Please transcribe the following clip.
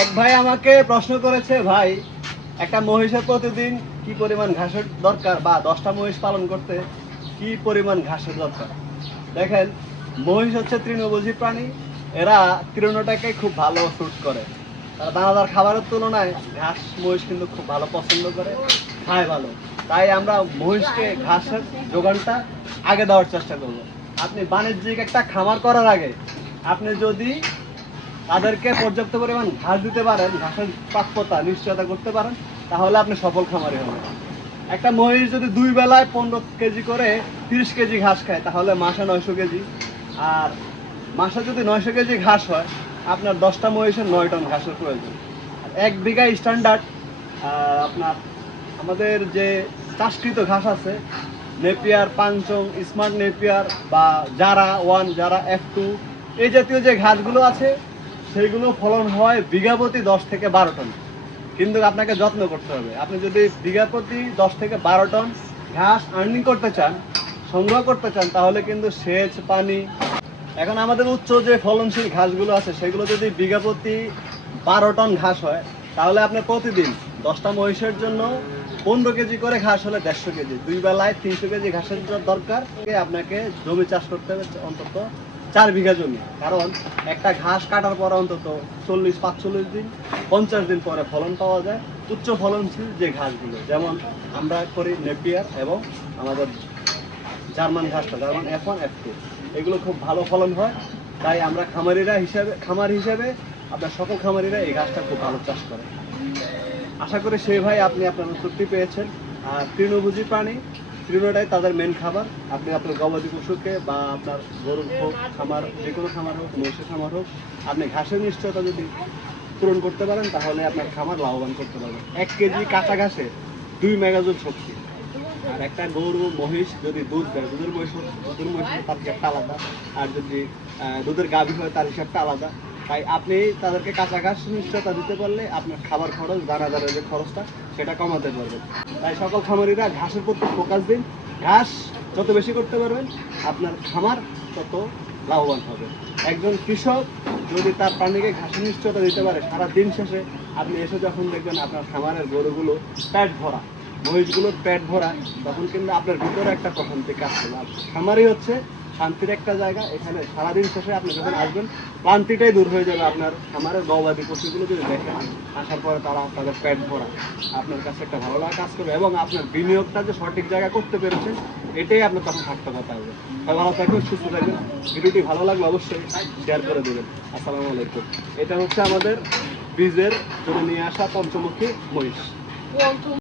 এক ভাই আমাকে প্রশ্ন করেছে, ভাই একটা মহিষের প্রতিদিন কি পরিমাণ ঘাসের দরকার, বা 10টা মহিষ পালন করতে কি পরিমাণ ঘাসের দরকার। দেখেন, মহিষ হচ্ছে তৃণভোজী প্রাণী। এরা তৃণটাকে খুব ভালো শুট করে। তারা দানাদার খাবারের তুলনায় ঘাস মহিষ কিন্তু খুব ভালো পছন্দ করে, খায় ভালো। তাই আমরা মহিষকে ঘাসের যোগানটা আগে দেওয়ার চেষ্টা করব। আপনি বাণিজ্যিক একটা খামার করার আগে আপনি যদি তাদেরকে পর্যাপ্ত পরিমাণ ঘাস দিতে পারেন, ঘাসের প্রাপ্যতা নিশ্চয়তা করতে পারেন, তাহলে আপনি সফল খামারি হবেন। একটা মহিষ যদি 2 বেলায় 15 কেজি করে 30 কেজি ঘাস খায়, তাহলে মাসে 900 কেজি। আর মাসে যদি 900 কেজি ঘাস হয়, আপনার 10টা মহিষের 9 টন ঘাসের প্রয়োজন। আর 1 বিঘা স্ট্যান্ডার্ড আপনার আমাদের যে চাষকৃত ঘাস আছে, নেপিয়ার, পাঞ্চং, স্মার্ট নেপিয়ার বা জারা 1, জারা F2, এই জাতীয় যে ঘাসগুলো আছে সেইগুলো ফলন হয় বিঘা প্রতি 10 থেকে 12 টন। কিন্তু আপনাকে যত্ন করতে হবে। আপনি যদি বিঘা প্রতি 10 থেকে 12 টন ঘাস আর্নিং করতে চান, সংগ্রহ করতে চান, তাহলে কিন্তু সেচ, পানি, এখন আমাদের উচ্চ যে ফলনশীল ঘাসগুলো আছে সেগুলো যদি বিঘা প্রতি 12 টন ঘাস হয়, তাহলে আপনার প্রতিদিন 10টা মহিষের জন্য 15 কেজি করে ঘাস হলে 150 কেজি, 2 বেলায় 300 কেজি ঘাসের দরকার। আপনাকে জমি চাষ করতে হবে অন্তত 4 বিঘা জমি। কারণ একটা ঘাস কাটার পর অন্তত 40-45 দিন, 50 দিন পরে ফলন পাওয়া যায় উচ্চ ফলনশীল যে ঘাসগুলো, যেমন আমরা করি নেপিয়ার এবং আমাদের জার্মান ঘাসটা, জার্মান F1, F2, এগুলো খুব ভালো ফলন হয়। তাই আমরা খামার হিসেবে আপনার সকল খামারিরা এই ঘাসটা খুব ভালো চাষ করে। আশা করি সেই ভাই আপনি আপনার উত্তরটি পেয়েছেন। আর তৃণভোজী প্রাণী, তৃণটাই তাদের মেন খাবার। আপনি আপনার গবাদি পশুকে বা আপনার গরুর হোক, খামার, যে কোনো খামার হোক, মহিষের খামার হোক, আপনি ঘাসের নিশ্চয়তা যদি পূরণ করতে পারেন, তাহলে আপনার খামার লাভবান করতে পারবেন। 1 কেজি কাঁচা ঘাসে 2 মেগাজুল শক্তি। আর একটা গরু মহিষ যদি দুধ দেয়, দুধের মহিষ তার হিসাবটা আলাদা। আর যদি দুধের গাভী হয়, তার হিসাবটা আলাদা। তাই আপনি তাদেরকে কাঁচা ঘাস নিশ্চয়তা দিতে পারলে আপনার খাবার খরচ, দানাদারের যে খরচটা, সেটা কমাতে পারবেন। তাই সকল খামারিরা ঘাসের প্রতি ফোকাস দিন। ঘাস যত বেশি করতে পারবেন, আপনার খামার তত লাভবান হবে। একজন কৃষক যদি তার প্রাণীকে ঘাসের নিশ্চয়তা দিতে পারে, সারা দিন শেষে আপনি এসে যখন দেখবেন আপনার খামারের গরুগুলো পেট ভরা, মহিষগুলোর পেট ভরা, তখন কিন্তু আপনার ভিতরে একটা প্রশান্তি কাজ করবে। আর খামারই হচ্ছে শান্তির একটা জায়গা। এখানে সারাদিন শেষে আপনি যখন আসবেন, ক্লান্তিটাই দূর হয়ে যাবে। আপনার খামারের গবাদি পশুগুলো যদি দেখেন, আসার পরে তারা তাদের পেট ভরা, আপনার কাছে একটা ভালো লাগা কাজ করবে এবং আপনার বিনিয়োগটা যে সঠিক জায়গা করতে পেরেছেন, এটাই আপনার তখন সার্থকতা হবে। তাই ভালো থাকবেন, সুস্থ থাকবেন। ভিডিওটি ভালো লাগলে অবশ্যই শেয়ার করে দেবেন। আসসালামু আলাইকুম। এটা হচ্ছে আমাদের বীজের জন্য নিয়ে আসা পঞ্চমুখী মহিষ।